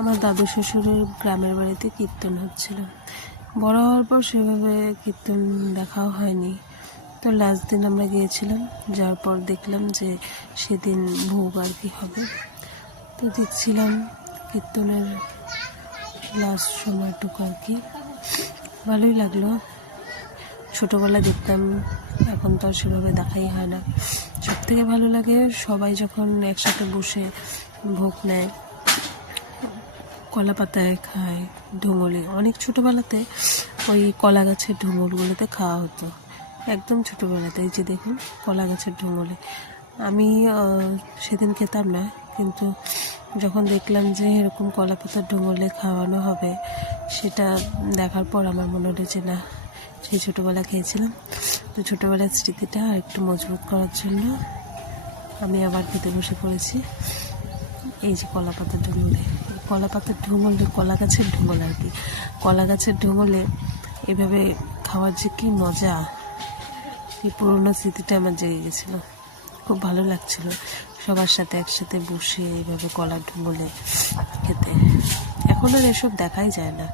আমার দাদু শ্বশুরের গ্রামের বাড়িতে কীর্তন হচ্ছিল। বড় হওয়ার পর সেভাবে কীর্তন দেখাও হয়নি। তো লাস্ট দিন আমরা গিয়েছিলাম, যাওয়ার পর দেখলাম যে সেদিন ভোগ আর কি হবে। তো দেখছিলাম কীর্তনের লাস্ট সময়টুকু আর কি, ভালোই লাগলো। ছোটোবেলায় দেখতাম, এখন তো আর সেভাবে দেখাই হয় না। সব থেকে ভালো লাগে সবাই যখন একসাথে বসে ভোগ নেয়, কলা পাতায় খায়, ঢুঙুলি। অনেক ছোটোবেলাতে ওই কলা গাছের ঢুঙুলগুলোতে খাওয়া হতো, একদম ছোটোবেলাতে। এই যে দেখুন কলা গাছের ঢুঙুলি। আমি সেদিন খেতাম না, কিন্তু যখন দেখলাম যে এরকম কলা পাতার ঢুঙুলে খাওয়ানো হবে, সেটা দেখার পর আমার মনে হলো যে না, সেই ছোটোবেলা খেয়েছিলাম। তো ছোটোবেলার স্মৃতিটা একটু মজবুত করার জন্য আমি আবার খেতে বসে পড়েছি। এই যে কলা পাতার ঢুঙুলে, কলা পাতার ঢুঙুলে, কলা গাছের ঢুঙুল আর কি। কলা গাছের ঢুঙুলে এভাবে খাওয়ার যে কী মজা, এই পুরোনো স্মৃতিটা আমার জেগে গেছিলো। খুব ভালো লাগছিল সবার সাথে একসাথে বসে এইভাবে কলার ঢুঙুলে খেতে। এখন আর এসব দেখাই যায় না।